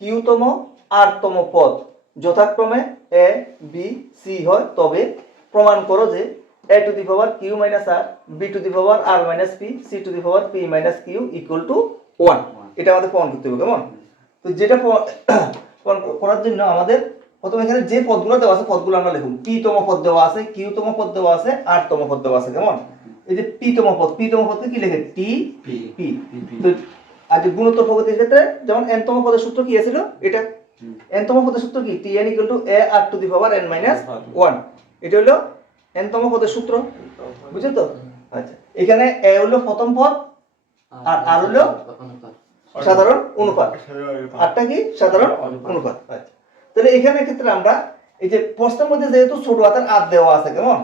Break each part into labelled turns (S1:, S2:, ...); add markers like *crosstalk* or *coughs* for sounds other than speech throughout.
S1: কিউতম আরতম পদ। যথাক্রমে A B C হয়। তবে প্রমাণ করো যে a to the power q minus r b to the power r minus p c to the power p minus q equal to one. এটা আমাদের প্রমাণ করতে হবে কেমন? তো যেটা প্রমাণ *coughs* করার জন্য আমাদের প্রথমে এখানে যে পদগুলো দেওয়া আছে পদগুলো আমরা লিখুন। পি তম পদ দেওয়া আছে কিউ তম পদ দেওয়া আছে আর তম পদ দেওয়া আছে কেমন? এই যে পি তম পদ পি তম পদকে কি লেখে? T
S2: p
S1: p. তো আজ গুণোত্তর প্রগতির ক্ষেত্রে যেমন n তম পদের সূত্র কি ছিল এটা n তম পদের সূত্র কি? T n equal to a r to the power n minus one এটা হলো এনতম পদের সূত্র। বুঝছ তো? আচ্ছা। এখানে এ হলো প্রথম পদ আর আর হলো সাধারণ অনুপাত। আরটা কি? সাধারণ অনুপাত। আচ্ছা। তাহলে এখানে ক্ষেত্রে আমরা এই যে প্রশ্নের মধ্যে যেহেতু ছোট হাতের আট দেওয়া আছে কেমন?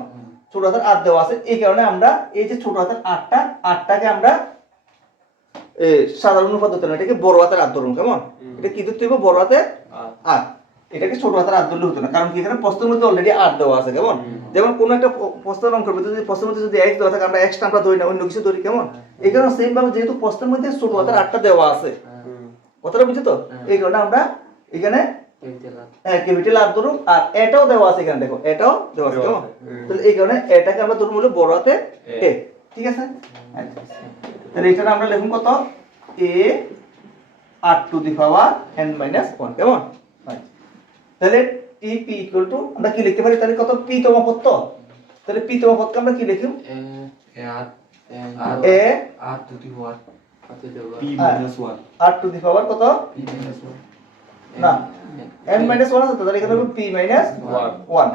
S1: ছোট হাতের আট দেওয়া আছে এই কারণে আমরা এই যে ছোট হাতের আটটা আটটাকে আমরা সাধারণ অনুপাত না এটাকে বড় হাতের ধরুন কেমন? এটা কি ধরতে হবে বড় আট এটাকে ছোট হাতের ধরলে হতো না কারণ কি এখানে প্রশ্নের মধ্যে অলরেডি আট দেওয়া আছে কেমন? যেমন কোন একটা প্রশ্নের অঙ্কের মধ্যে যদি প্রশ্নের মধ্যে যদি এক্স দেওয়া থাকে আমরা এক্সটা আমরা ধরি না অন্য কিছু ধরি কেমন? এই কারণে সেম ভাবে যেহেতু প্রশ্নের মধ্যে ছোট হাতের আটটা দেওয়া আছে। কথাটা বুঝছ তো? এই কারণে আমরা এখানে হ্যাঁ ক্যাপিটাল আর ধরুন আর এটাও দেওয়া আছে এখানে দেখো এটাও দেওয়া আছে কেমন? তাহলে এই কারণে এটাকে আমরা ধরুন বড় হাতে এ। ঠিক আছে? আচ্ছা। তাহলে এখানে আমরা লিখুন কত? A r to the power n minus one কেমন? আচ্ছা। তাহলে টি পি ইকুয়াল টু আমরা কি লিখতে পারি? তাহলে কত? পি তম পদ তো? তাহলে পি তম পদকে আমরা কি লিখি? A
S2: p minus one
S1: r to the power কত? না। এন মাইনাস ওয়ান আছে তাহলে এখানে হবে পি মাইনাস
S2: ওয়ান
S1: ওয়ান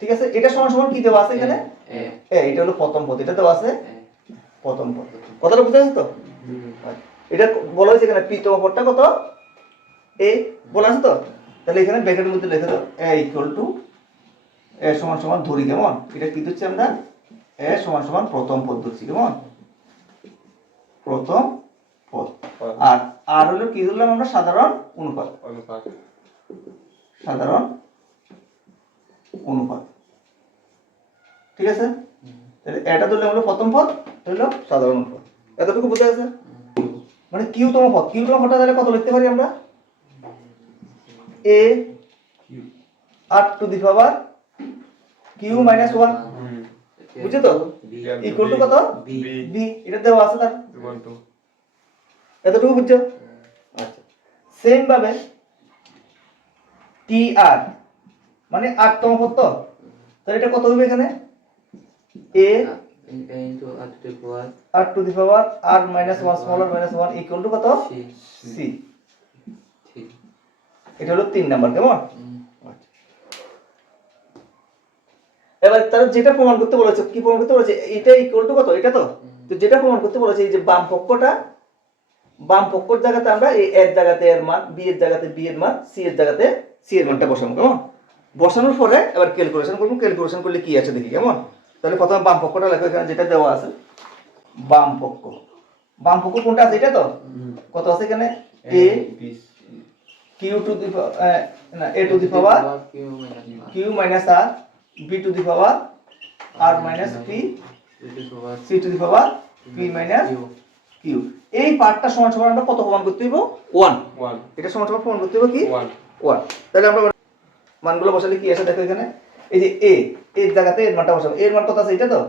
S1: ঠিক আছে? এটা সমান সমান কি দেওয়া আছে এখানে? এ এটা হলো প্রথম পদ এটা দেওয়া আছে প্রথম পদ কথাটা বুঝতে তো? এটা বলা হয়েছে এখানে পি তম পদটা কত? এ বলা আছে তো? তাহলে এখানে ব্র্যাকেটের মধ্যে লিখে দাও এ ইকুয়াল টু এ সমান সমান ধরি কেমন? এটা কি ধরছি আমরা? এ সমান সমান প্রথম পদ ধরছি কেমন? প্রথম পদ। আর আর হলো কি ধরলাম আমরা? সাধারণ অনুপাত।
S2: অনুপাত।
S1: সাধারণ অনুপাত। ঠিক আছে? তাহলে এটা ধরলে হলো প্রথম পদ হলো সাধারণ অনুপাত এতটুকু বোঝা গেছে? মানে কিউ তম পদ। কিউ তম পদটা তাহলে কত লিখতে পারি আমরা? A
S2: q
S1: r to the power q minus one বুঝছ তো? ইকুয়াল টু কত?
S2: বি
S1: বি এটা দেওয়া আছে তার। এতটুকু বুঝছ? আচ্ছা। সেম ভাবে টি আর মানে আটতম পদ তো? তাহলে এটা কত হবে এখানে? A r to the power r minus one smaller minus one equal to কত? সি এটা হলো তিন নাম্বার কেমন? এবার তারা যেটা প্রমাণ করতে বলেছে কি প্রমাণ করতে বলেছে? এটা ইকুয়াল টু কত? এটা তো? তো যেটা প্রমাণ করতে বলেছে এই যে বাম পক্ষটা বাম পক্ষর জায়গাতে আমরা এই এর জায়গাতে এর মান বি এর জায়গাতে বি এর মান সি এর জায়গাতে সি এর মানটা বসাবো কেমন? বসানোর পরে এবার ক্যালকুলেশন করব। ক্যালকুলেশন করলে কি আছে দেখি কেমন? তাহলে প্রথমে বাম পক্ষটা লেখো এখানে যেটা দেওয়া আছে। বাম পক্ষ। বাম পক্ষ কোনটা আছে এটা তো? কত আছে এখানে? এ কিউ টু দি না a to the power q minus r b to the power r minus p c to the power p minus q এই পার্টটা সমান সমান আমরা কত প্রমাণ করতে হইব? ওয়ান
S2: ওয়ান
S1: এটা সমান সমান প্রমাণ করতে হইব কি?
S2: ওয়ান
S1: ওয়ান তাহলে আমরা মানগুলো বসালে কি আছে দেখো এখানে? এই যে এ এর জায়গাতে এর মানটা বসাবো। এর মান কত আছে? এটা তো?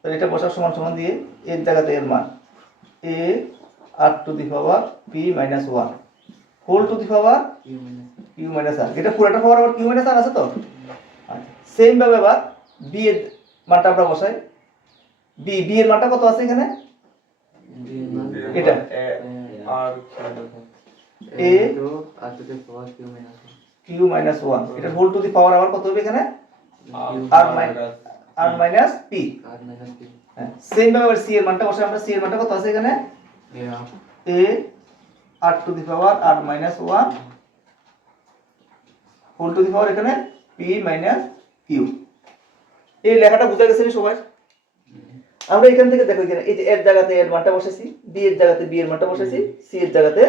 S1: তাহলে এটা বসার সমান সমান দিয়ে এর জায়গাতে এর মান। A r to the power p minus one whole to the power q minus r এটা পুরোটা পাওয়ার আবার কিউ মাইনাস আর আছে তো? আচ্ছা সেম ভাবে আবার বি এর মানটা আমরা বসাই। বি বি এর মানটা কত আছে এখানে? এটা।
S2: A r
S1: a q minus one এটা হোল টু দি পাওয়ার আবার কত হবে এখানে? R minus r minus p same ভাবে সি এর মানটা বসাই আমরা সি এর মানটা কত আছে এখানে? A R to the power R minus one whole to the power এখানে পি মাইনাস কিউ এই লেখাটা বুঝা গেছে নি সবাই? আমরা এখান থেকে দেখো এখানে এই যে এর জায়গাতে এর মানটা বসেছি বি এর জায়গাতে বি এর মানটা বসেছি সি এর জায়গাতে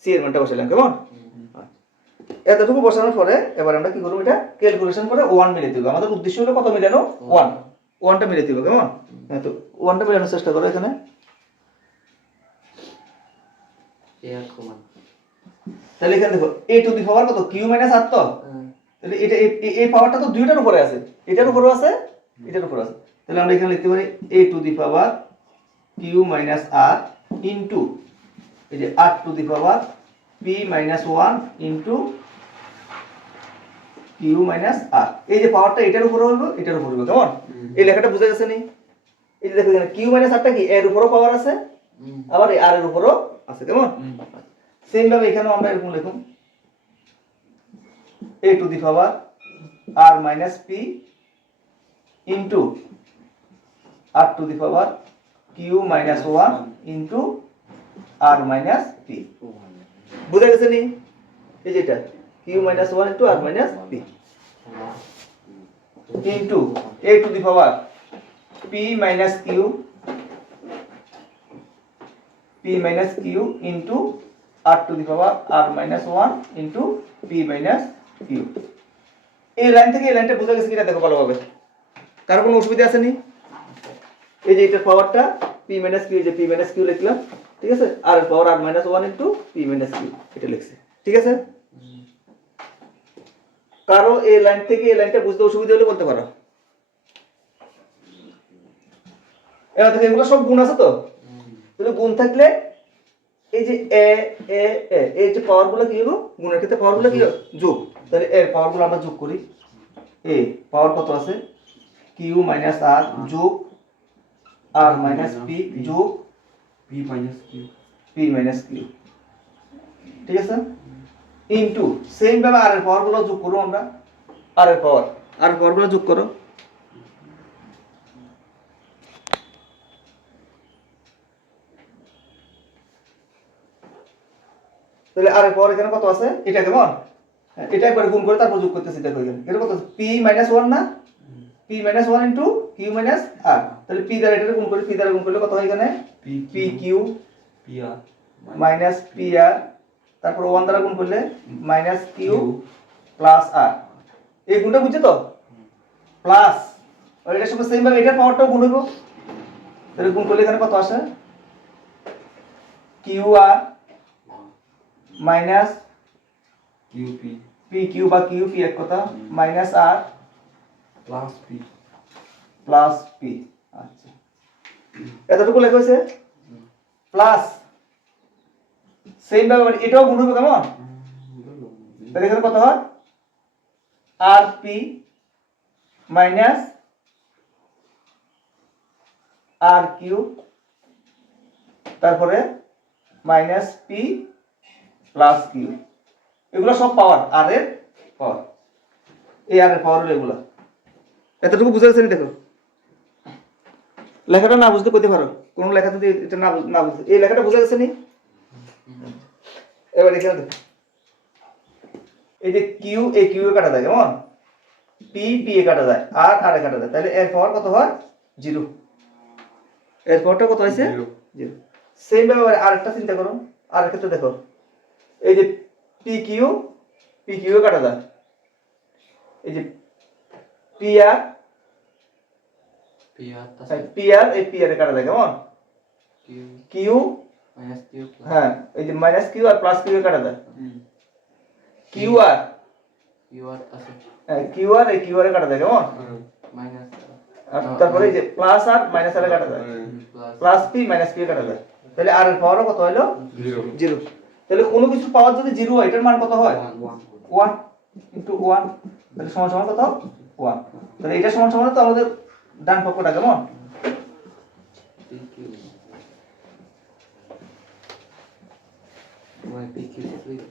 S1: সি এর মানটা বসালাম কেমন? এতটুকু বসানোর পরে এবার আমরা কি করব এটা? ক্যালকুলেশন করে ওয়ান মিলে দিব। আমাদের উদ্দেশ্য হলো কত মিলানো? ওয়ান ওয়ানটা মিলে দিব কেমন? হ্যাঁ তো ওয়ানটা মিলানোর চেষ্টা করো এখানে। তাহলে এখানে দেখো এ টু দি পাওয়ার কত? কিউ মাইনাস আর তো? তাহলে এটা এই- পাওয়ারটা তো দুইটার উপরে আছে। এটার উপরেও আছে এটার উপরে আছে। তাহলে আমরা এখানে লিখতে পারি A to the power Q minus R into এই যে R to the power P minus one into Q minus R এই যে পাওয়ারটা এটার উপরে হইব এটার উপরে হইব কেমন? এই লেখাটা বুঝা গেছে নি? এই যে দেখো এখানে কিউ মাইনাস আরটা কি? এর উপরও পাওয়ার আছে আবার আর এর উপরও আছে কেমন? সেম ভাবে এখানেও আমরা এরকম লিখুন। A to the power r minus p into r to the power q minus 1 into r minus p বুঝা গেছে নি? এই যেটা Q minus one to R minus P into A to the power p minus Q P minus Q into R to the power R minus one into P minus Q এই line থেকে এই লাইনটা বোঝা গেছে কি কিনা দেখো হবে কারও কোনো অসুবিধা আসেনি এই যে এটার পাওয়ারটা পি মাইনাস কিউ যে p মাইনাস কিউ লিখলাম। ঠিক আছে? আর এর power r minus 1 into p minus q এটা লিখছি। ঠিক আছে? কারও এই লাইন থেকে এই লাইনটা বুঝতে অসুবিধা হলে বলতে পারো। এবার দেখো এগুলো সব গুণ আছে তো? তাহলে গুণ থাকলে এই যে এ এ এ এই যে পাওয়ারগুলো কি হলো? গুণের ক্ষেত্রে পাওয়ারগুলো কি? যোগ। তাহলে এর পাওয়ারগুলো আমরা যোগ করি। এ পাওয়ার কত আছে? কিউ মাইনাস আর যোগ আর মাইনাস পি যোগ
S2: P minus Q.
S1: P minus Q ঠিক আছে? ইনটু সেম ভাবে আর এর পাওয়ারগুলো যোগ করব আমরা। আর এর পাওয়ার আর পাওয়ারগুলো যোগ করো। তাহলে আর এর পাওয়ার এখানে কত আছে? এটা কেমন? হ্যাঁ, এটা একবার গুণ করে তারপর যোগ করতেছি দেখো এখানে। এটা কত? পি মাইনাস ওয়ান না? P minus one into Q minus R তাহলে পি দ্বারা এটা গুণ করি পি দ্বারা গুণ করলে কত হয় এখানে?
S2: P
S1: Q
S2: PR.
S1: Minus P R তারপর ওয়ান দ্বারা গুণ করলে মাইনাস কিউ প্লাস আর এই গুণটা বুঝছ তো? প্লাস আর এটার সঙ্গে সেম ভাবে এটার পাওয়ারটাও গুণ হইব তাহলে গুণ করলে এখানে কত আসে? Q R minus
S2: QP
S1: P Q বা কিউ পি এক কথা minus R
S2: plus P.
S1: Plus P আচ্ছা। এতটুকু লেখা হয়েছে? প্লাস সেম মানে এটাও গুণ হবে কেমন? তাহলে এখানে কত হয়? R P minus R Q তারপরে মাইনাস পি প্লাস কিউ এগুলো সব পাওয়ার আর এর পাওয়ার এই আর এর পাওয়ার হলো এগুলো। এতটুকু বুঝে গেছে নি দেখো। লেখাটা না বুঝতে করতে পারো। কোন লেখা যদি এটা না না বুঝতে এই লেখাটা বোঝা গেছে নি? এবার এখানে দেখো। এই যে কিউ এ কিউ এ কাটা যায় কেমন? পি পি এ কাটা যায় আর আর এ কাটা যায়। তাহলে এর পাওয়ার কত হয়? জিরো। এর পাওয়ারটা কত হয়েছে? জিরো। সেম ভাবে আরেকটা চিন্তা করো। আর ক্ষেত্রে দেখো। এই যে পি কিউ পি কিউ এ কাটা যায়। এই যে P R
S3: PR tas
S1: P R এই পি কাটা যায় কেমন কিউ
S3: minus Q plus.
S1: হ্যাঁ এই যে minus Q R plus Q কাটা যায় কিউ আর? কিউ আর এই কিউ আর কাটা যায় কেমন?
S3: minus
S1: তারপরে এই যে প্লাস আর মাইনাস আর কাটা যায় প্লাস পি মাইনাস পি কাটা যায় তাহলে আর এর পাওয়ারও কত হলো? জিরো তাহলে কোনো কিছু পাওয়ার যদি জিরো হয় এটার মান কত হয়? ওয়ান ইন্টু ওয়ান তাহলে সমান সমান কত? ওয়ান তাহলে এটা সমান সমান তো আমাদের ডান পক্ষটা কেমন
S3: PQ my PQ is three